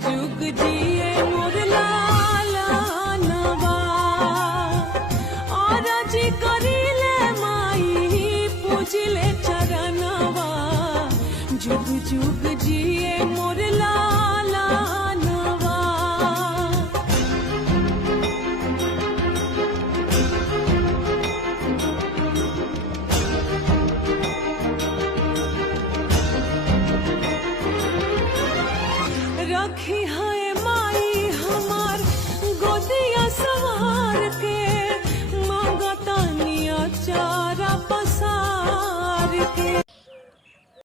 जुग जिए मोर लालनवा और जी करिले माई पूजिले चरणवा जुग जुग जी